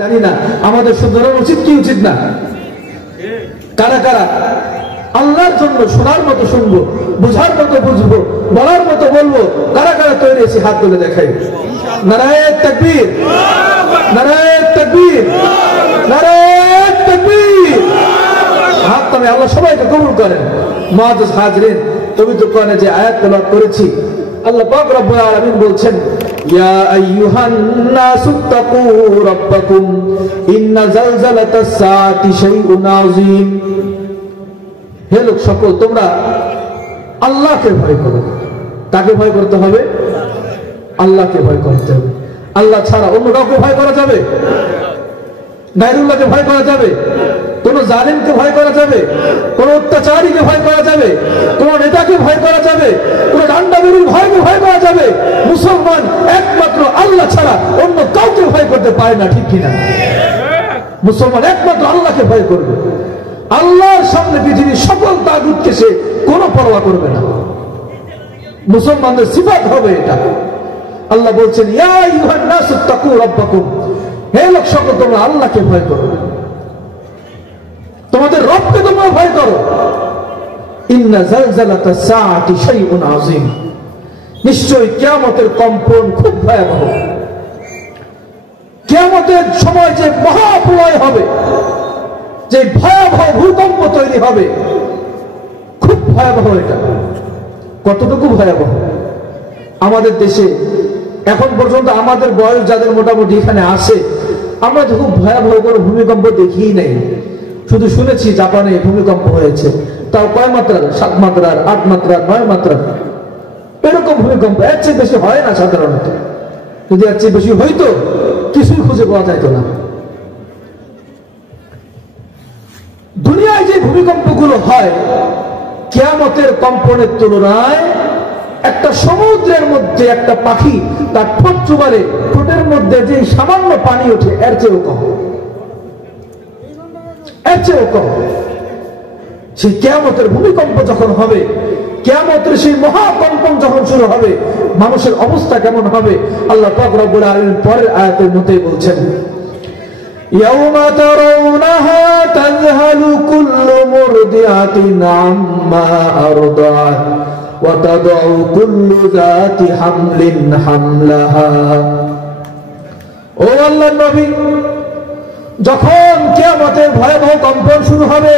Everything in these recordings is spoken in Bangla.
জানি না আমাদের শুধরানো উচিত কি উচিত না? কারা কারা আল্লাহর জন্য শোনার মতো শুনবো, বোঝার মতো বুঝবো, বলার মতো বলবো, কারা কারা তৈরি আছি হাত তুলে দেখাই। নারায়ে তাকবীর, নারায়ে তাকবীর, নারায়ে তাকবীর। হাত তামে আল্লাহ সবাইকে কবুল করেন। মুআজ্জাজ হাজরিন, পবিত্র কোরআনে যে আয়াত তেলাওয়াত করেছি, আল্লাহ পাক রব্বুল আলামিন বলছেন, ইয়া আইয়ুহান নাসু তাকু রাব্বাকুম ইন্না জালজালাতাস সাআতি শাইউন আযীম। হে লোক সকল, তোমরা আল্লাহকে ভয় করো। তাকে ভয় করতে হবে? আল্লাহকে ভয় করতে হবে। আল্লাহ ছাড়া অন্য কাউকে ভয় করা যাবে? গায়রুল্লাহকে ভয় করা যাবে? কোন জালিমকে ভয় করা যাবে? কোন অত্যাচারীকে ভয় করা যাবে? কোন নেতাকে ভয় করা যাবে? কোন ডান্ডাবেরির ভয়কে ভয় করা যাবে? মুসলমান একমাত্র আল্লাহ ছাড়া অন্য কাউকে ভয় করতে পারে না, ঠিক কিনা? মুসলমান একমাত্র আল্লাহকে ভয় করবে। আল্লাহর সামনে পৃথিবীর সকল তাগুতকে সে কোনো পরোয়া করবে না। মুসলমানদের সিফাত হবে এটা। আল্লাহ বলছেন, ইয়া আইয়ুহান নাসু তাকু রাব্বাকুম, হে লোক সকল, তোমরা আল্লাহকে ভয় করো, তোমাদের রবকে তোমরা ভয় করো। ইন্না জালজালাতাস সাআতি শাইউন আযীম, নিশ্চয়ই কিয়ামতের কম্পন খুব ভয়াবহ। কিয়ামতের সময় যে মহাপ্রলয় হবে, যে ভয়াবহ ভূকম্প তৈরি হবে, খুব ভয়াবহ। এটা কতটুকু ভয়াবহ? আমাদের দেশে এখন পর্যন্ত আমাদের বয়স যাদের মোটামুটি এখানে আসে, আমরা তো খুব ভয়াবহ কোনো ভূমিকম্প দেখিই নাই। শুধু শুনেছি জাপানে ভূমিকম্প হয়েছে, তাও কয় মাত্রার? 7 মাত্রার, 8 মাত্রার, 9 মাত্রার, এরকম ভূমিকম্প। এর চেয়ে বেশি হয় না সাধারণত। যদি এর চেয়ে বেশি হইতো কিছুই খুঁজে পাওয়া যাইতো না। দুনিয়ায় যে ভূমিকম্পগুলো হয়, কিয়ামতের কম্পনের তুলনায় একটা সমুদ্রের মধ্যে একটা পাখি তার ঠোঁট চুবালে ঠোঁটের মধ্যে যে সামান্য পানি ওঠে, এর চেয়েও কম, এর চেয়েও কম। সেই কিয়ামতের ভূমিকম্প যখন হবে, কিয়ামতের সেই মহাকম্পন যখন শুরু হবে, মানুষের অবস্থা কেমন হবে? আল্লাহ পাক রব্বুল আলামিন পরের আয়াতের মধ্যে বলছেন, ইয়াউমা তারাউনাহা তাযহালু কুল্লু মুরদিআতিন আম্মা আরদাআত ওয়া তাদউ কুল্লু যাতি হামলিন হামলাহা। ও আল্লাহর নবী, যখন কিয়ামতের ভয়াবহ কম্পন শুরু হবে,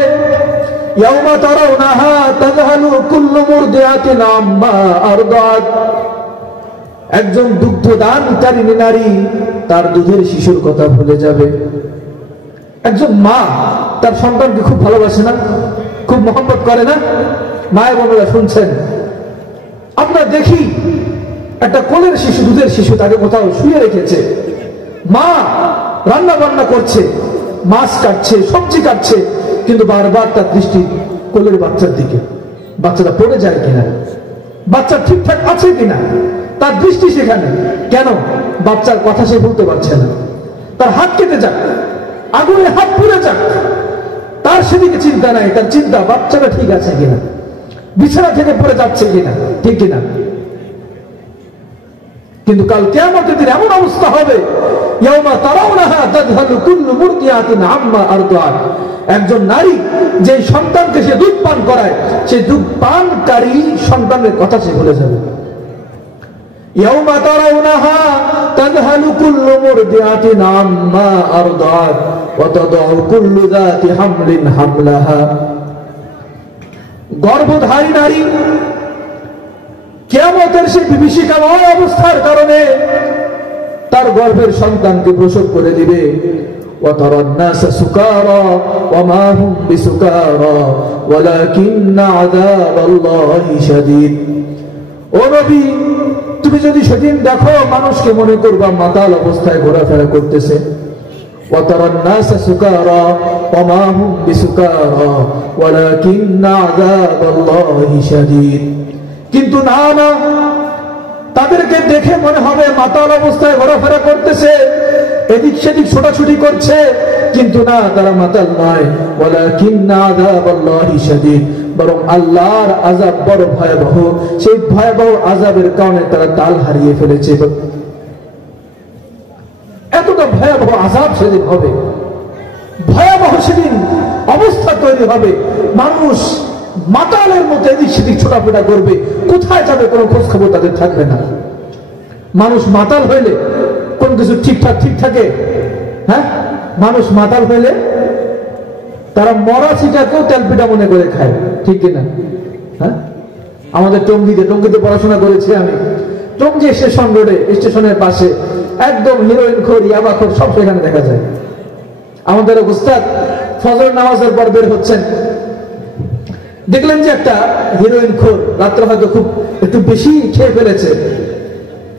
ইয়াউমা তারাউনাহা তাযহালু কুল্লু মুরদিআতিন আম্মা আরদাআত, একজন দুগ্ধদানকারী নারী তার দুধের শিশুর কথা ভুলে যাবে। একজন মা তার সন্তানকে খুব ভালোবাসে না? খুব মহব্বত করে না? মায়ের বোনেরা শুনছেন, আমরা দেখি একটা কোলের শিশু, দুধের শিশু, তাকে কোথাও শুয়ে রেখেছে, মা রান্না বান্না করছে, মাছ কাটছে, সবজি কাটছে, কিন্তু বারবার তার দৃষ্টি কোলের বাচ্চার দিকে। বাচ্চাটা পড়ে যায় কিনা, বাচ্চা ঠিকঠাক আছে কিনা, তার দৃষ্টি সেখানে। কেন? বাচ্চার কথা সে বলতে পারছে না। তার হাত কেটে যাক, আগুনে হাত পুড়ে যাক, তার সেদিকে চিন্তা নাই। তার চিন্তা বাচ্চাটা ঠিক আছে কিনা, বিছানা থেকে পড়ে যাচ্ছে কিনা, ঠিক কিনা। কিন্তু কাল কিয়ামতের দিন এমন অবস্থা হবে, ইয়াউমা তারাউনাহা তাযহালু কুল্লু মুরদিআতিন আম্মা আরদাআত, একজন নারী যে সন্তানকে সে দুধ পান করায়, সেই দুধ পানকারী সন্তানের কথা সে ভুলে যাবে। ইয়াউমা তারাউনাহা তাযহালু কুল্লু মুরদিআতিন আম্মা আরদাআত ওয়া তাদউ কুল্লু যাতি হামলিন হামলাহা। গর্ভধারী নারী কিয়ামতের সেই বিভীষিকাময় অবস্থার কারণে তার গর্ভের সন্তানকে প্রসব করে দিবে। ওয়া তারান নাসা সুকারা ওয়া মা হুম বিসুকারা ওয়ালাকিন্না আযাবাল্লাহি শাদীদ। ও নবী, তুমি যদি সেদিন দেখো, মানুষকে মনে করবা মাতাল অবস্থায় ঘোরাফেরা করতেছে। ওয়া তারান নাসা সুকারা ওয়া মা হুম বিসুকারা ওয়ালাকিন্না আযাবাল্লাহি শাদীদ। কিন্তু না না, তাদেরকে দেখে মনে হবে মাতাল অবস্থায় ঘোরাফেরা করতেছে, এদিক সেদিক ছোটাছুটি করছে, কিন্তু না, তারা মাতাল নয়। ওয়ালাকিন্না আযাবাল্লাহি শাদীদ, বরং আল্লাহর আযাব বড় ভয়াবহ। সেই ভয়াবহ আযাবের কারণে তারা তাল হারিয়ে ফেলেছে। এতটা ভয়াবহ আযাব সেদিন হবে, ভয়াবহ সেদিন অবস্থা তৈরি হবে। মানুষ মাতালের মতো এদিক সেদিক ছোটাফেটা করবে, কোথায় যাবে কোনো খোঁজ খবর তাদের থাকবে না। মানুষ মাতাল হইলে কোন কিছু ঠিকঠাক ঠিক থাকে? হ্যাঁ, মানুষ মাতাল হইলে তারা মরা চিটাকেও তেলপিঠা মনে করে খায়, ঠিক কিনা? হ্যাঁ, আমাদের টঙ্গীতে পড়াশোনা করেছি আমি। টঙ্গী স্টেশন রোডে, স্টেশনের পাশে একদম হিরোইন খোর, ইয়াবা খোর সব সেখানে দেখা যায়। আমাদের উস্তাদ ফজর নামাজের পর বের হচ্ছেন, দেখলেন যে একটা হিরোইন খোর রাত্রে হয়তো খুব একটু বেশি খেয়ে ফেলেছে,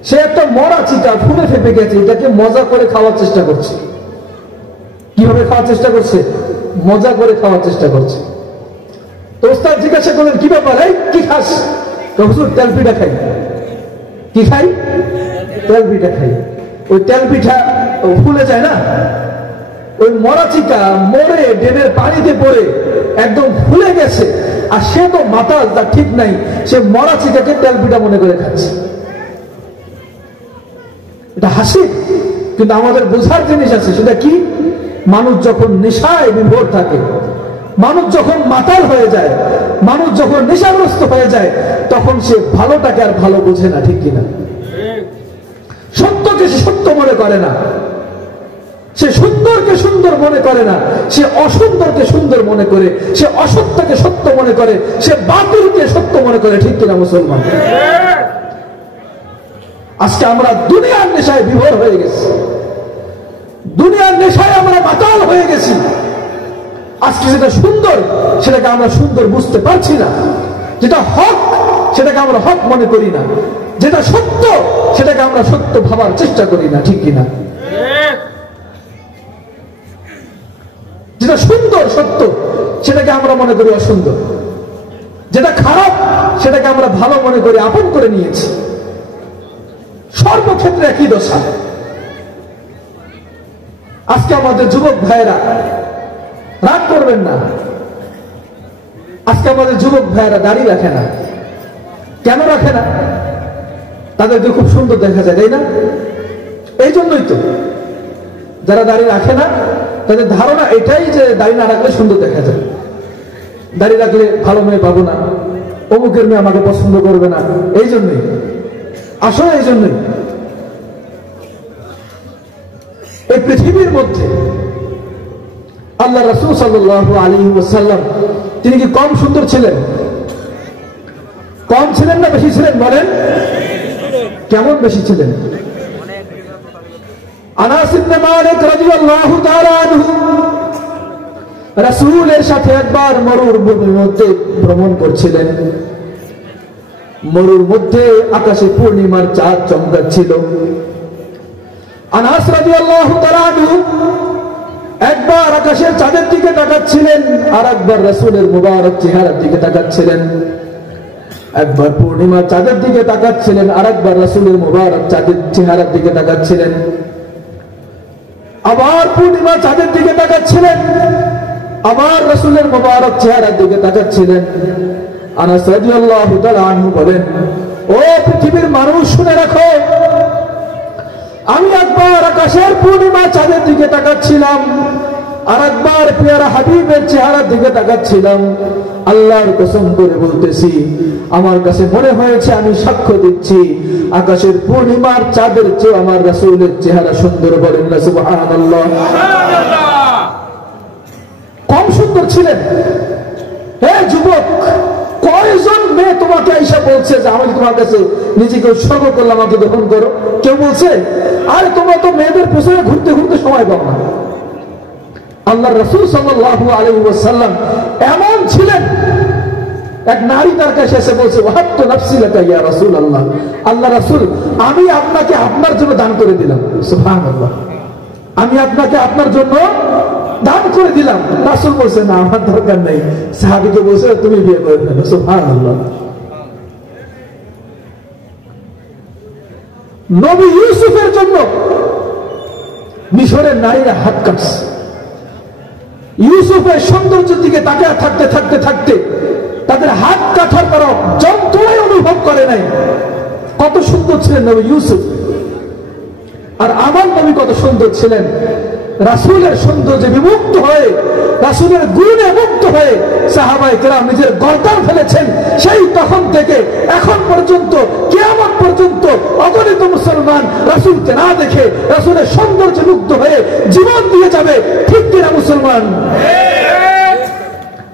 সে একটা মরা চিটা ফুলে ফেপে গেছে, এটাকে মজা করে খাওয়ার চেষ্টা করছে। কিভাবে খাওয়ার চেষ্টা করছে? মজা করে খাওয়ার চেষ্টা করছে। তো ওস্তাদ জিজ্ঞাসা করলেন, কি ব্যাপার, এই কি খাস? হুজুর তেল পিঠা খাই। কি খাই? তেল পিঠা খাই। ওই তেল পিঠা ফুলে যায় না, ওই মরা চিকা মরে ড্রেনের পানিতে পড়ে একদম ফুলে গেছে, আর সে তো মাতাল, তার ঠিক নাই, সে মরা চিকাকে তেল পিঠা মনে করে খাচ্ছে। এটা হাসি, কিন্তু আমাদের বোঝার জিনিস আছে। সেটা কি? মানুষ যখন নেশায় বিভোর থাকে, মানুষ যখন মাতাল হয়ে যায়, মানুষ যখন নেশাগ্রস্ত হয়ে যায়, তখন সে ভালোটাকে আর ভালো বোঝে না, ঠিক কিনা? সত্যকে সে সত্য মনে করে না, সে সুন্দরকে সুন্দর মনে করে না, সে অসুন্দরকে সুন্দর মনে করে, সে অসত্যকে সত্য মনে করে, সে বাতিলকে সত্য মনে করে, ঠিক কিনা মুসলমান? আজকে আমরা দুনিয়ার নেশায় বিভোর হয়ে গেছি, দুনিয়ার নেশায় আমরা মাতাল হয়ে গেছি। আজকে যেটা সুন্দর সেটাকে আমরা সুন্দর বুঝতে পারছি না, যেটা হক সেটাকে আমরা হক মনে করি না, যেটা সত্য সেটাকে আমরা সত্য ভাবার চেষ্টা করি না, ঠিক কিনা? যেটা সুন্দর সত্য সেটাকে আমরা মনে করি অসুন্দর, যেটা খারাপ সেটাকে আমরা ভালো মনে করি, আপন করে নিয়েছি। সর্বক্ষেত্রে একই দশা। আজকে আমাদের যুবক ভাইয়েরা, রাগ করবেন না, আজকে আমাদের যুবক ভাইয়েরা দাড়ি রাখে না। কেন রাখে না? তাদেরকে খুব সুন্দর দেখা যায়, তাই না? এই জন্যই তো যারা দাড়ি রাখে না তাদের ধারণা এটাই যে দাড়ি না রাখলে সুন্দর দেখা যায়, দাড়ি রাখলে ভালো মেয়ে পাবো না, অমুকের মেয়ে আমাকে পছন্দ করবে না। এই জন্যই, আসলে এই জন্যই এই পৃথিবীর মধ্যে আল্লাহ রাসূল সাল্লাল্লাহু আলাইহি ওয়াসাল্লাম তিনি কি কম সুন্দর ছিলেন? কম ছিলেন না বেশি ছিলেন? বলেন, কেমন বেশি ছিলেন? আনাস ইবনে মালিক রাদিয়াল্লাহু তাআলা আনহু রাসূলের সাথে একবার মরুভূমির মধ্যে ভ্রমণ করছিলেন। মরুর মধ্যে আকাশে পূর্ণিমার চাঁদ চমকাচ্ছিল। আনাস রাদিয়াল্লাহু তাআলা আনহু একবার আকাশের চাঁদের দিকে তাকাচ্ছিলেন, আর একবার রাসূলের মুবারক চেহারার দিকে তাকাচ্ছিলেন। একবার পূর্ণিমার চাঁদের দিকে তাকাচ্ছিলেন, আর একবার রাসূলের মুবারক চাঁদের চেহারার দিকে তাকাচ্ছিলেন। আবার পূর্ণিমার চাঁদের দিকে তাকাচ্ছিলেন, আবার রাসূলের মুবারক চেহারার দিকে তাকাচ্ছিলেন। আনাস রাদিয়াল্লাহু তাআলা আনহু বলেন, ও পৃথিবীর মানুষ, শুনে রাখো, আমি একবার আকাশের পূর্ণিমা চাঁদের দিকে তাকাচ্ছিলাম, আর একবার পেয়ারা হাবিবের চেহারার দিকে তাকাচ্ছিলাম। আল্লাহর কসম করে বলতেছি, আমার কাছে মনে হয়েছে, আমি সাক্ষ্য দিচ্ছি, আকাশের পূর্ণিমার চাঁদের চেয়ে আমার রাসূলের চেহারা সুন্দর। বলেন না সুবহানাল্লাহ। কম সুন্দর ছিলেন? হে যুবক, কয়জন মেয়ে তোমাকে আইসা বলছে যে আমি তোমার কাছে নিজেকে উৎসর্গ করলাম, আমাকে গ্রহণ করো? কেউ বলছে? আরে তোমরা তো মেয়েদের পেছনে ঘুরতে ঘুরতে সময় পাও না। আল্লাহ রাসূল সাল্লাল্লাহু আলাইহি ওয়াসাল্লাম এমন ছিলেন, এক নারী তার কাছে এসে বলছে, ওয়াহাবতু নাফসি লাকা ইয়া রাসূলুল্লাহ, আল্লাহ রাসূল, আমি আপনাকে আপনার জন্য দান করে দিলাম। সুবহানাল্লাহ, আমি আপনাকে আপনার জন্য দান করে দিলাম। রাসূল বলছে, না, আমার দরকার নেই। সাহাবীকে বলছে, তুমি বিয়ে করে ফেলো। সুবহানাল্লাহ। নবী ইউসুফের জন্য মিশরের নারীরা হাত কাটছে। ইউসুফের সৌন্দর্যের দিকে তাকিয়ে থাকতে থাকতে থাকতে তাদের হাত কাটার পর যন্ত্রণাই অনুভব করে নাই। কত সুন্দর ছিলেন নবী ইউসুফ। আর আমার নবী কত সুন্দর ছিলেন, রাসূলের সৌন্দর্যে বিমুগ্ধ হয়ে, রাসূলের গুণে মুগ্ধ হয়ে সাহাবায়ে কেরাম নিজের গর্দান ফেলেছেন। সেই তখন থেকে এখন পর্যন্ত, কিয়ামত পর্যন্ত অগণিত মুসলমান রাসূলকে না দেখে রাসূলের সৌন্দর্যে মুগ্ধ হয়ে জীবন দিয়ে যাবে। ঠিক কিনা মুসলমান?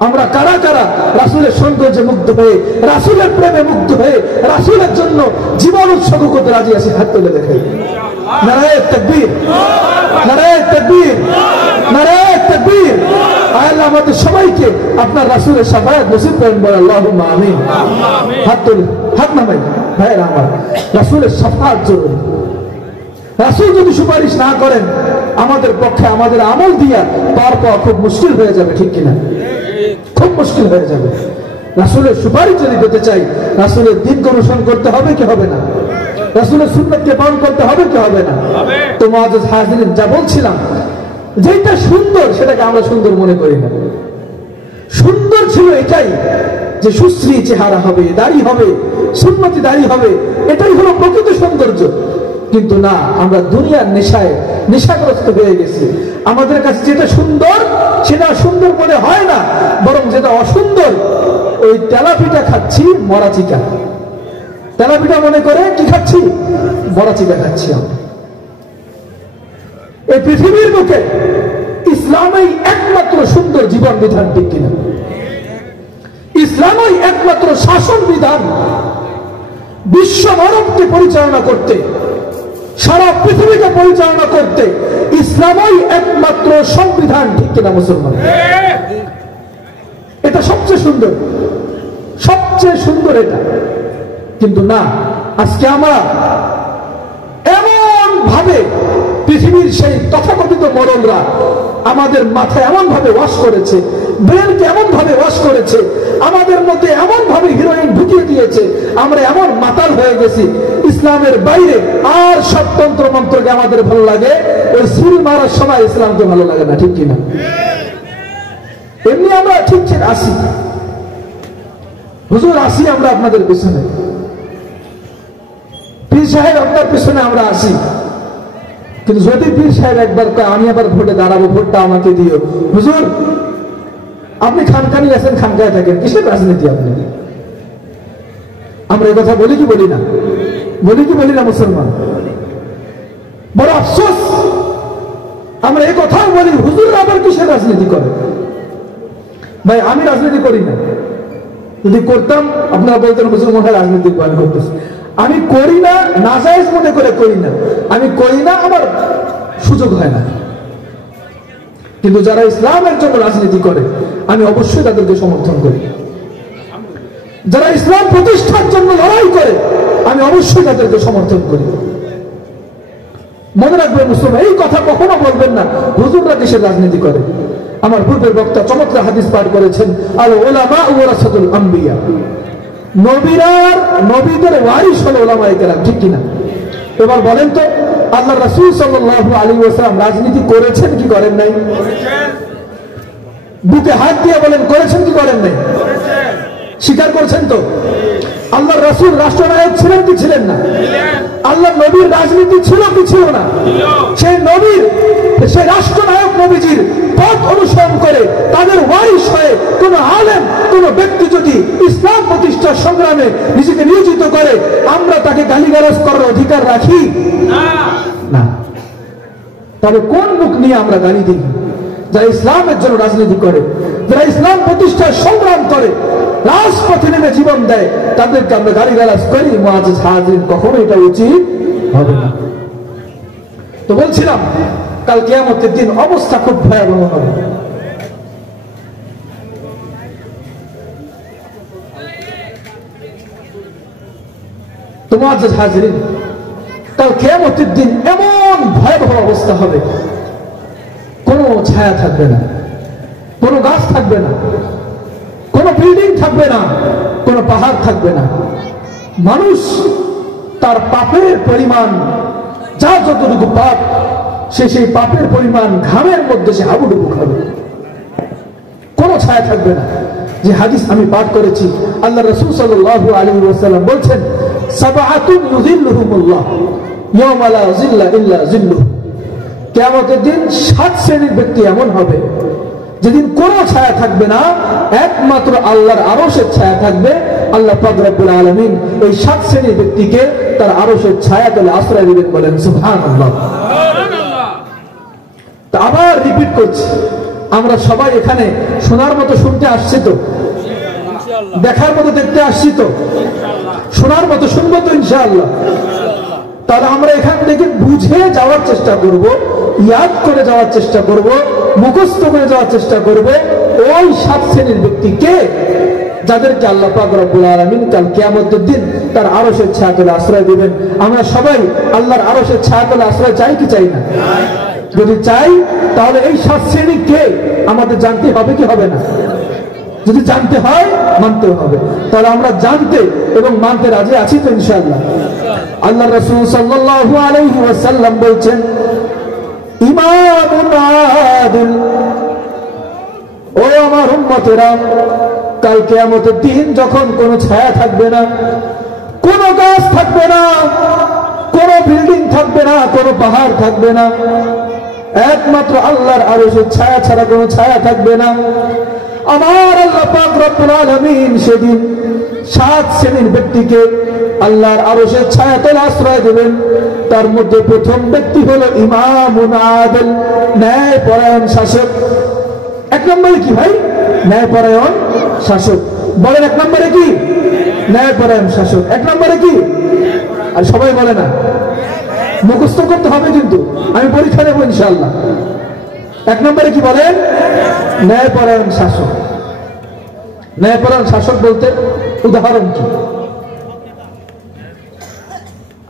আমরা কারা কারা রাসূলের সৌন্দর্যে মুগ্ধ হয়ে, রাসূলের প্রেমে মুগ্ধ হয়ে, রাসূলের জন্য জীবন উৎসর্গ করতে রাজি আছি? হাত তুলে দেখে। নারায়ে তাকবীর, নারায়ে তাকবীর, নারায়ে তাকবীর। আল্লাহ আমাদের সবাইকে আপনার রাসূলের শাফায়াত নসিব করেন, বলেন আল্লাহুম্মা আমিন। হাত তুলে, হাত নামাই ভাইরা আমার। রাসূলের শাফায়াত জরুরি। রাসূল যদি সুপারিশ না করেন আমাদের পক্ষে, আমাদের আমল দিয়া পার পাওয়া খুব মুশকিল হয়ে যাবে। ঠিক কিনা? খুব মুশকিল হয়ে যাবে। রাসূলের সুপারিশ যদি পেতে চাই, রাসূলের দ্বীনকে অনুসরণ করতে হবে কি হবে না? রাসূলের সুন্নাতকে পালন করতে হবে কি হবে না? তো মুআজ্জাজ হাজিরিন, যা বলছিলাম, যেটা সুন্দর সেটাকে আমরা সুন্দর মনে করি না। সুন্দর ছিল এটাই যে সুশ্রী চেহারা হবে, দাড়ি হবে, সুন্নতি দাড়ি হবে, এটাই হলো প্রকৃত সৌন্দর্য। কিন্তু না, আমরা দুনিয়ার নেশায় নেশাগ্রস্ত হয়ে গেছি। আমাদের কাছে যেটা সুন্দর সেটা সুন্দর মনে হয় না, বরং যেটা অসুন্দর ওই তেলাপিঠা খাচ্ছি, মরাচিকা। তেলাপিঠা মনে করে কি খাচ্ছি? মরাচিকা খাচ্ছি আমরা। এই পৃথিবীর বুকে ইসলামই একমাত্র সুন্দর জীবন বিধান। ঠিক কিনা? ইসলামই একমাত্র শাসন বিধান। বিশ্ব মানবকে পরিচালনা করতে, সারা পৃথিবীকে পরিচালনা করতে ইসলামই একমাত্র সংবিধান। ঠিক কিনা মুসলমান? এটা সবচেয়ে সুন্দর, সবচেয়ে সুন্দর এটা। কিন্তু না, আজকে আমরা এমন ভাবে পৃথিবীর সেই তথাকথিত মরলরা আমাদের মাথায় এমন ভাবে ওয়াশ করেছে, ব্রেনকে এমন ভাবে ওয়াশ করেছে, আমাদের মধ্যে এমন ভাবে হিরোইন ঢুকিয়ে দিয়েছে, আমরা এমন মাতাল হয়ে গেছি। ইসলামের বাইরে আর সব তন্ত্র মন্ত্রকে আমাদের ভালো লাগে, ওই সিল মারার সময় ইসলামকে ভালো লাগে না। ঠিক কিনা? এমনি আমরা ঠিক ঠিক আসি, হুজুর আসি আমরা আপনাদের পিছনে, পীর সাহেব আপনার পিছনে আমরা আসি। কিন্তু যদি পীর সাহেব একবার আমি আবার ভোটে দাঁড়াবো, ভোটটা আমাকে দিও, হুজুর আপনি খানকানি আছেন, খানকায় থাকেন, কিসের রাজনীতি আপনি? আমরা এই কথা বলি কি বলি না? বলি কি বলি না মুসলমান? বড় আফসোস, আমরা এই কথাও বলি, হুজুর আবার কিসের রাজনীতি করে? ভাই আমি রাজনীতি করি না। যদি করতাম আপনারা বলতেন হুজুর মনে হয় রাজনীতি বয়ান করতেছে। আমি করি না, নাজায়েজ মনে করে করি না, আমি করি না, আমার সুযোগ হয় না। কিন্তু যারা ইসলামের জন্য রাজনীতি করে আমি অবশ্যই তাদেরকে সমর্থন করি। যারা ইসলাম প্রতিষ্ঠার জন্য লড়াই করে আমি অবশ্যই তাদেরকে সমর্থন করি। মনে রাখবেন মুসলমান, এই কথা কখনো বলবেন না হুজুররা দেশের রাজনীতি করে। আমার পূর্বের বক্তা চমৎকার হাদিস পাঠ করেছেন, আল উলামা ওয়ারাসাতুল আম্বিয়া, নবীদের ওয়ারিস হলো উলামায়ে কেরাম। ঠিক কিনা? এবার বলেন তো, আল্লাহ রাসূল সাল্লাল্লাহু আলাইহি ওয়াসাল্লাম রাজনীতি করেছেন কি করেন নাই? বুকে হাত দিয়ে বলেন, করেছেন কি করেন নাই? স্বীকার করছেন তো? আল্লাহ রাসূল রাষ্ট্রনায়ক ছিলেন কি ছিলেন না? আল্লাহ নবীর রাজনীতি ছিল কি ছিল না? সেই নবীর, সেই রাষ্ট্রনায়ক নবীজির পথ অনুসরণ করে তাদের ওয়ারিস হয়ে কোন আলেম, কোন ব্যক্তি যদি ইসলাম প্রতিষ্ঠার সংগ্রামে নিজেকে নিয়োজিত করে, আমরা তাকে গালিগালাজ করার অধিকার রাখি না। তবে কোন মুখ নিয়ে আমরা গালি দিই? যারা ইসলামের জন্য রাজনীতি করে, যারা ইসলাম প্রতিষ্ঠার সংগ্রাম করে, রাজপথে নেমে জীবন দেয়, তাদেরকে আমরা গালিগালাজ করি। মুআজ্জাজ হাজিরিন, কখনো এটা উচিত হবে না। তো বলছিলাম, কাল কিয়ামতের দিন অবস্থা খুব ভয়াবহ হবে। তো মুআজ্জাজ হাজিরিন, কাল কিয়ামতের দিন এমন ভয়াবহ অবস্থা হবে, কোনো ছায়া থাকবে না, কোনো গাছ থাকবে না, কোনো বিল্ডিং থাকবে না, কোনো পাহাড় থাকবে না। মানুষ তার পাপের পরিমাণ, যা যতটুকু পাপ, সে সেই পাপের পরিমাণ ঘামের মধ্যে সে হাবুডুবু খাবে, কোনো ছায়া থাকবে না। যে হাদিস আমি পাঠ করেছি, আল্লাহ রাসূল সাল্লাল্লাহু আলাইহি ওয়াসাল্লাম বলছেন, সাবআতুন ইউযিল্লুহুমুল্লাহ, ইয়াওমা লা জিল্লা ইল্লা জিল্লুহু। কিয়ামতের দিন 7 শ্রেণীর ব্যক্তি এমন হবে যেদিন কোনো ছায়া থাকবে না, একমাত্র আল্লাহর আরশের ছায়া থাকবে। আল্লাহ পাক রব্বুল আলামিন এই 7 শ্রেণীর ব্যক্তিকে তার আরশের ছায়া তলে আশ্রয় দিবেন, বলেন সুবহানাল্লাহ। তা আবার রিপিট করছি, আমরা সবাই এখানে শোনার মতো শুনতে আসছি তো, দেখার মতো দেখতে আসছি তো, শোনার মতো শুনবো তো ইনশাআল্লাহ। তাহলে আমরা এখান থেকে বুঝে যাওয়ার চেষ্টা করব, ইয়াদ করে যাওয়ার চেষ্টা করব, মুখস্থ করে যাওয়ার চেষ্টা করব ওই 7 শ্রেণীর ব্যক্তিকে যাদেরকে আল্লাহ পাক রব্বুল আলামিন কাল কিয়ামতের দিন তার আরশের ছায়াতলে আশ্রয় দিবেন। আমরা সবাই আল্লাহর আরশের ছায়াতলে আশ্রয় চাই কি চাই না? যদি চাই তাহলে এই 7 শ্রেণী কে আমাদের জানতে হবে কি হবে না? যদি জানতে হয় মানতে হবে। তাহলে আমরা জানতে এবং মানতে রাজি আছি তো ইনশাআল্লাহ। আল্লাহ রাসূল সাল্লাল্লাহু আলাইহি ওয়াসাল্লাম বলেছেন, ইমামুন আদিল, ও আমার উম্মতেরা, কাল কিয়ামতের দিন যখন কোনো ছায়া থাকবে না, কোনো গাছ থাকবে না, কোনো বিল্ডিং থাকবে না, কোনো পাহাড় থাকবে না, একমাত্র আল্লাহর আরশের ছায়া ছাড়া কোনো ছায়া থাকবে না, আমার আল্লাহ পাক রব্বুল আলামিন সেদিন 7 শ্রেণীর ব্যক্তিকে আল্লাহর আরশের ছায়াতলে আশ্রয় দেবেন। তার মধ্যে প্রথম ব্যক্তি হলো ইমামুন আদিল, ন্যায়পরায়ণ শাসক। 1 নম্বরে কি ভাই? ন্যায়পরায়ণ শাসক। বলেন 1 নম্বরে কি? ন্যায়পরায়ণ শাসক। 1 নম্বরে কি? আর সবাই বলে না, মুখস্থ করতে হবে কিন্তু, আমি পরীক্ষা নেব ইনশাআল্লাহ। 1 নম্বরে কি বলেন? ন্যায়পরায়ণ শাসক। ন্যায়পরায়ণ শাসক বলতে উদাহরণ কি?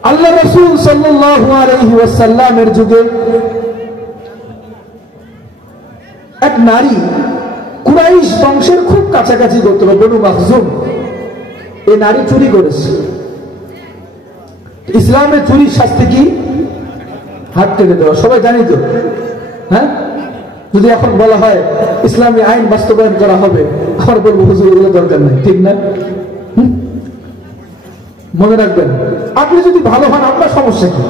আল্লাহ রাসূল সাল্লাল্লাহু আলাইহি ওয়াসাল্লামের যুগে এক নারী, কুরাইশ বংশের খুব কাছাকাছি গোত্র বনু মাখজুম, এই নারী চুরি করেছে। ইসলামে চুরির শাস্তি কি? হাত কেটে দেওয়া। সবাই জানি তো, হ্যাঁ? যদি এখন বলা হয় ইসলামী আইন বাস্তবায়ন করা হবে, আমার বলবো হুজুর এগুলো দরকার নেই, ঠিক না? মনে রাখবেন, আপনি যদি ভালো হন আপনার সমস্যা কি?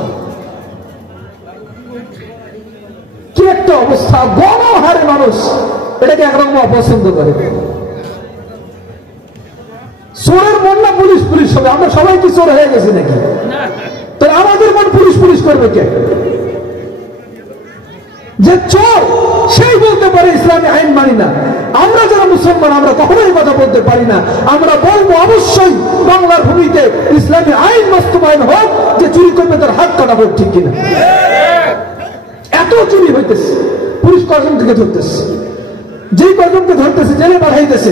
কি একটা অবস্থা, গণহারে মানুষ এটাকে একরকম অপছন্দ করে। চোরের মন না পুলিশ পুলিশ হবে? আমরা সবাই কি চোর হয়ে গেছি নাকি? তাহলে আমাদের মন পুলিশ পুলিশ করবে কে? যে চোর সেই বলতে পারে ইসলামী আইন মানি না। আমরা যারা মুসলমান আমরা কখনোই কথা বলতে পারি না। আমরা বলবো অবশ্যই বাংলার ভূমিতে ইসলামী আইন বাস্তবায়ন হোক, যে চুরি করবে তার হাত কাটা হোক, ঠিক কিনা? এত চুরি হইতেছে, পুলিশ কজন থেকে ধরতেছে, যেই কজনকে ধরতেছে জেলে পাঠাইতেছে,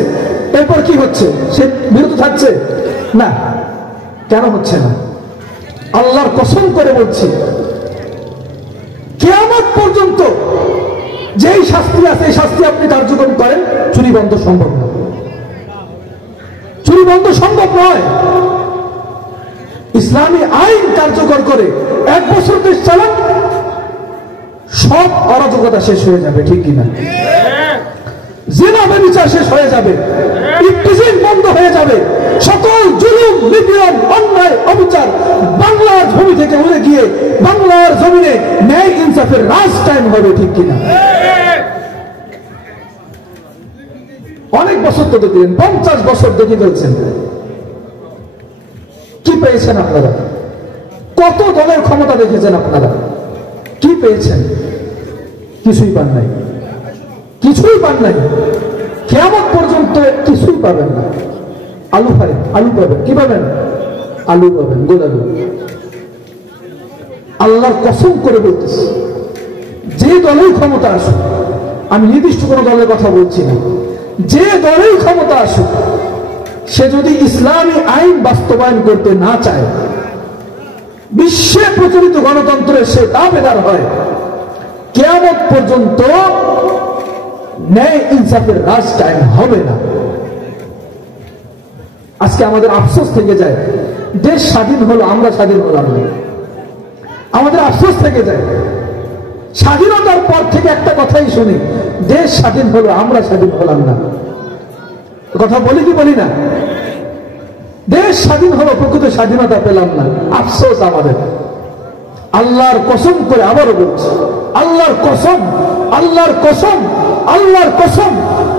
এরপর কি হচ্ছে? সে বিরত থাকছে না। কেন হচ্ছে না? আল্লাহর কসম করে বলছি, কিয়ামত পর্যন্ত যেই শাস্তি আছে এই শাস্তি আপনি কার্যক্রম করেন, চুরি বন্ধ সম্ভব না। চুরি বন্ধ সম্ভব নয়। ইসলামী আইন কার্যকর করে 1 বছর দেশ চালান, সব অরাজকতা শেষ হয়ে যাবে, ঠিক কিনা? জিনা ব্যভিচার শেষ হয়ে যাবে, ইফতিজিং বন্ধ হয়ে যাবে, সকল জুলুম নিপীড়ন অন্যায় অবিচার বাংলার ভূমি থেকে উড়ে গিয়ে বাংলার জমিনে ন্যায় ইনসাফের রাজ টাইম হবে, ঠিক কিনা? অনেক বছর তো দেখলেন, 50 বছর দেখে ফেলছেন। কি পেয়েছেন আপনারা? কত দলের ক্ষমতা দেখেছেন আপনারা? কি পেয়েছেন? কিছুই পান নাই, কিছুই পান নাই। কিয়ামত পর্যন্ত কিছুই পাবেন না। আলু পাবেন, আলু পাবেন। কি পাবেন? আলু পাবেন, গোলালু। আল্লাহর কসম করে বলতেছি, যে দলেই ক্ষমতা আসুক, আমি নির্দিষ্ট কোনো দলের কথা বলছি না, যে দলেই ক্ষমতা আসুক, সে যদি ইসলামী আইন বাস্তবায়ন করতে না চায়, বিশ্বে প্রচলিত গণতন্ত্রের সে দাবেদার হয়, কিয়ামত পর্যন্ত ন্যায় ইনসাফের রাজ কায়েম হবে না। আজকে আমাদের আফসোস থেকে যায়, দেশ স্বাধীন হলো, আমরা স্বাধীন হলাম না। আমাদের আফসোস থেকে যায়, স্বাধীনতার পর থেকে একটা কথাই শুনি, দেশ স্বাধীন হলো, আমরা স্বাধীন হলাম না। কথা বলি কি বলি না? দেশ স্বাধীন হলো, প্রকৃত স্বাধীনতা পেলাম না। আফসোস আমাদের। আল্লাহর কসম করে আবারও বলছি, আল্লাহর কসম, আল্লাহর কসম, আল্লাহর কসম,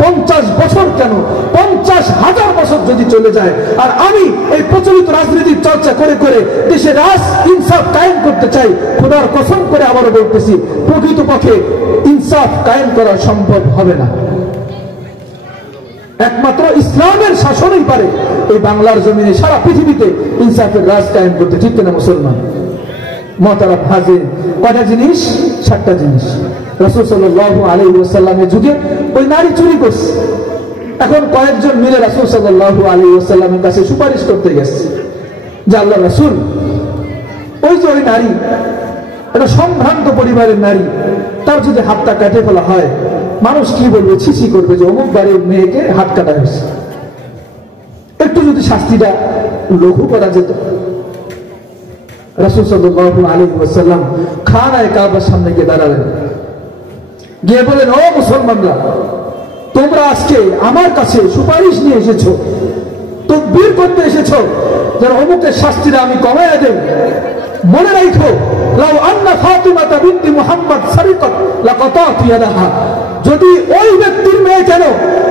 50 বছর কেন 50,000 বছর যদি চলে যায় আর আমি এই প্রচলিত রাজনীতির চর্চা করে করে দেশে রাজ ইনসাফ কায়েম করতে চাই, খোদার কসম করে আবারও বলতেছি, প্রকৃতপক্ষে ইনসাফ কায়েম করা সম্ভব হবে না। একমাত্র ইসলামের শাসনই পারে এই বাংলার জমিনে সারা পৃথিবীতে ইনসাফের রাজ কায়েম করতে, ঠিক কিনা মুসলমান? মুহতারাম হাজির, কয়টা জিনিস? 7টা জিনিস। রাসূল সাল্লাল্লাহু আলাইহি ওয়াসাল্লামের যুগে ওই নারী চুরি করছে, এখন কয়েকজন মিলে রাসূল সাল্লাল্লাহু আলাইহি ওয়াসাল্লামের কাছে সুপারিশ করতে গেছে যে আল্লাহ রাসূল, ওই যে ওই নারী, একটা সম্ভ্রান্ত পরিবারের নারী, তার যদি হাতটা কেটে ফেলা হয় মানুষ কি বলবে? ছিছি করবে যে অমুক বাড়ির মেয়েকে হাত কাটা হয়েছে। একটু যদি শাস্তিটা লঘু করা যেত। রাসূল সাল্লাল্লাহু আলাইহি ওয়াসাল্লাম খানায়ে কাবার সামনে গিয়ে দাঁড়ালেন, গিয়ে বলেন, ও মুসলমানরা, তোমরা আজকে আমার কাছে সুপারিশ নিয়ে এসেছো, তাকবীর করতে এসেছো যেন অমুকের শাস্তিটা আমি কমায় দেব। মনে রাখো, লাউ আন্না ফাতিমা বিনতি মুহাম্মদ সারিকাত লাকাতাতু ইয়াদাহা, যদি ওই ব্যক্তির মেয়ে কেন,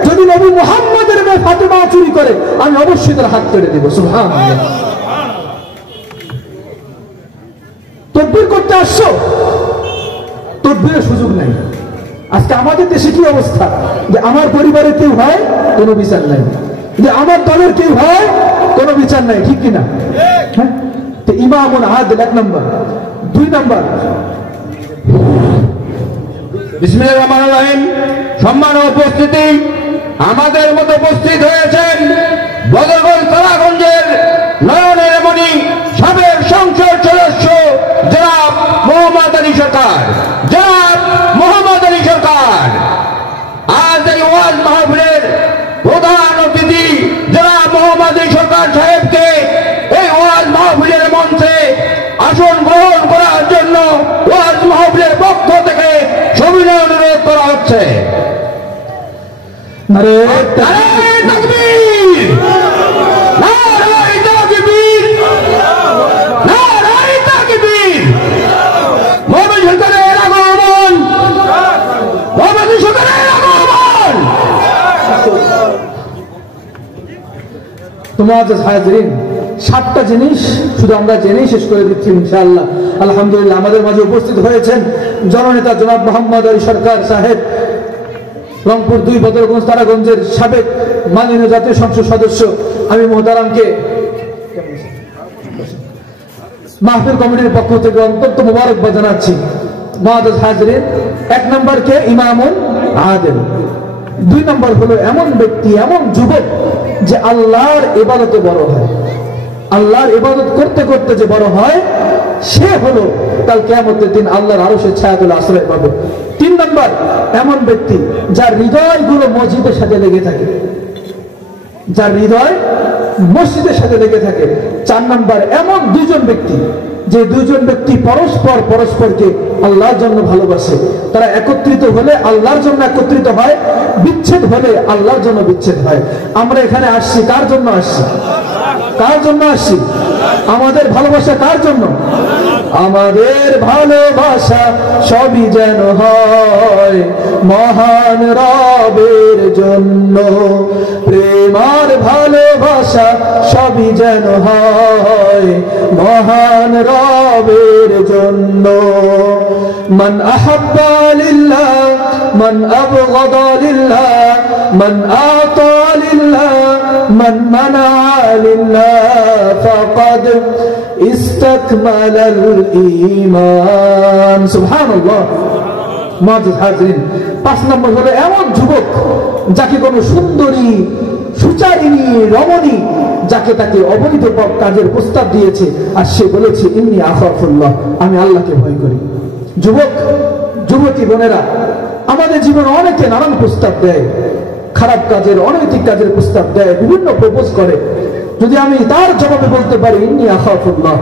যদি নবী মুহাম্মদের মেয়ে ফাতিমা চুরি করে, আমি অবশ্যই তার হাত কেটে দেব। সুবহানাল্লাহ। তাকবীর করতে আসছো, তাকবীরের সুযোগ নাই। আজকে আমাদের দেশে কি অবস্থা, যে আমার পরিবারের কেউ হয় কোনো বিচার নাই, যে আমার দলের কেউ হয় কোনো বিচার নাই, ঠিক কিনা? হ্যাঁ, তো ইমামুন আদিল 1 নম্বর। 2 নম্বর, বিসমিল্লাহির রহমানির রহিম। সম্মানিত উপস্থিতি, আমাদের মতো উপস্থিত হয়েছেন বদরগঞ্জ তারাগঞ্জের নয়নের মণি সাবেক সংসদ সদস্য জনাব মোহাম্মদ আলী সরকার, জনাব মোহাম্মদ আলী সরকার। আজ এই ওয়াজ মাহফিলের প্রধান অতিথি জনাব মোহাম্মদ আলী সরকার সাহেবকে এই ওয়াজ মাহফিলের মঞ্চে আসন গ্রহণ করার জন্য ওয়াজ মাহফিলের পক্ষ থেকে সবিনয় অনুরোধ করা হচ্ছে। আরে তাকবীর, নারায়ে তাকবীর, নারায়ে তাকবীর। মোহাম্মদ সরকারের আগমন, মোহাম্মদ সরকারের আগমন। তোমাদের হাজিরিন, 7টা জিনিস শুধু আমরা জেনেই শেষ করে দিচ্ছি ইনশাআল্লাহ। আলহামদুলিল্লাহ, আমাদের মাঝে উপস্থিত হয়েছেন জননেতা জনাব মোহাম্মদ আলী সরকার সাহেব, রংপুর 2 বদরগঞ্জ তারাগঞ্জের সাবেক মাননীয় জাতীয় সংসদ সদস্য। আমি মোহতারামকে মাহফিল কমিটির পক্ষ থেকে অত্যন্ত মোবারকবাদ জানাচ্ছি। মুআজ্জাজ হাজিরিন, 1 নম্বরকে ইমামুন আদিল। 2 নম্বর হলো এমন ব্যক্তি, এমন যুবক যে আল্লাহর ইবাদতে বড় হয়, আল্লাহর ইবাদত করতে করতে যে বড় হয়, সে হলো কাল কিয়ামতের দিন আল্লাহর আরশের ছায়াতলে আশ্রয় পাবে। 3 নম্বর, এমন ব্যক্তি যার হৃদয়গুলো মসজিদের সাথে লেগে থাকে, যার হৃদয় মসজিদের সাথে লেগে থাকে। 4 নম্বর, এমন 2জন ব্যক্তি, যে 2জন ব্যক্তি পরস্পর পরস্পরকে আল্লাহর জন্য ভালোবাসে। তারা একত্রিত হলে আল্লাহর জন্য একত্রিত হয়, বিচ্ছেদ হলে আল্লাহর জন্য বিচ্ছেদ হয়। আমরা এখানে আসছি কার জন্য আসছি? কার জন্য আসছি? আমাদের ভালোবাসা কার জন্য? আমাদের ভালোবাসা সবই যেন হয় মহান রবের জন্য, প্রেমার ভালোবাসা সবই যেন হয় মহান রবের জন্য। মান আহাব্বা লিল্লাহ মান আবগাদা লিল্লাহ মান আতা লিল্লাহ মান মানা লিল্লাহ ফাকাদ ইস্তাকমালাল ঈমান। সুবহানাল্লাহ। মুআজ্জাজ হাজিরিন, 5 নম্বর হলো এমন যুবক যাকে কোনো সুন্দরী, সুচারিণী, রমণী যাকে তাকে অবৈধ কাজের প্রস্তাব দিয়েছে আর সে বলেছে ইন্নী আখাফুল্লাহ, আমি আল্লাহকে ভয় করি। যুবক, যুবতী বোনেরা, আমাদের জীবনে অনেকে নানান প্রস্তাব দেয়, খারাপ কাজের, অনৈতিক কাজের প্রস্তাব দেয়, বিভিন্ন প্রপোজ করে। যদি আমি তার জবাবে বলতে পারি ইন্নী আখাফুল্লাহ,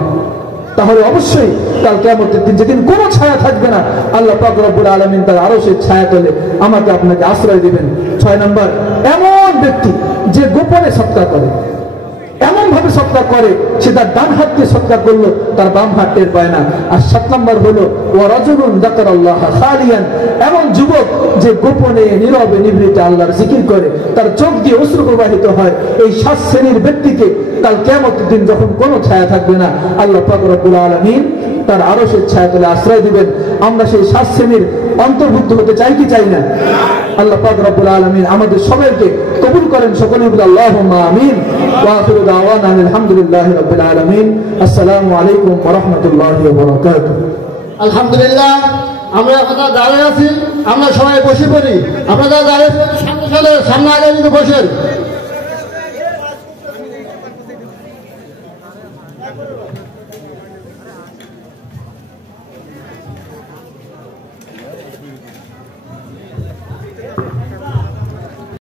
তাহলে অবশ্যই কাল কিয়ামতের দিন, যেদিন কোনো ছায়া থাকবে না, আল্লাহ পাক রব্বুল আলামিন তার আরশের ছায়া তলে আমাকে আপনাকে আশ্রয় দিবেন। 6 নম্বর, এমন ব্যক্তি যে গোপনে সদকা করে, এমন ভাবে সৎকার করে, সে তার ডান হাত দিয়ে সৎকার করলো, তার বাম হাত টের পায় না। আর 7 নম্বর হলো ওয়া রাজুলুন যাকারাল্লাহ খালিয়ান, এমন যুবক যে গোপনে নীরবে নিভৃতে আল্লাহর জিকির করে, তার চোখ দিয়ে অশ্রু প্রবাহিত হয়। এই 7 শ্রেণীর ব্যক্তিকে কাল কিয়ামতের দিন যখন কোনো ছায়া থাকবে না, আল্লাহ পাক রব্বুল আলামিন তার আরশের ছায়াতলে আশ্রয় দিবেন। আমরা সেই 7 শ্রেণীর অন্তর্ভুক্ত হতে চাই কি চাই না? আল্লাহ পাক রব্বুল আলামিন আমাদের সবাইকে কবুল করেন। সকলে বলি আল্লাহুম্মা আমিন। ওয়া আখিরু দাওয়ানা আলহামদুলিল্লাহি রাব্বিল আলামিন। আসসালামু আলাইকুম ওয়া রাহমাতুল্লাহি ওয়া বারাকাতুহু। আলহামদুলিল্লাহ, আমরা কথা দাঁড়িয়ে আছি, আমরা সবাই বসে পড়ি। আপনারা দাঁড়িয়ে সামনে আগে বসেন।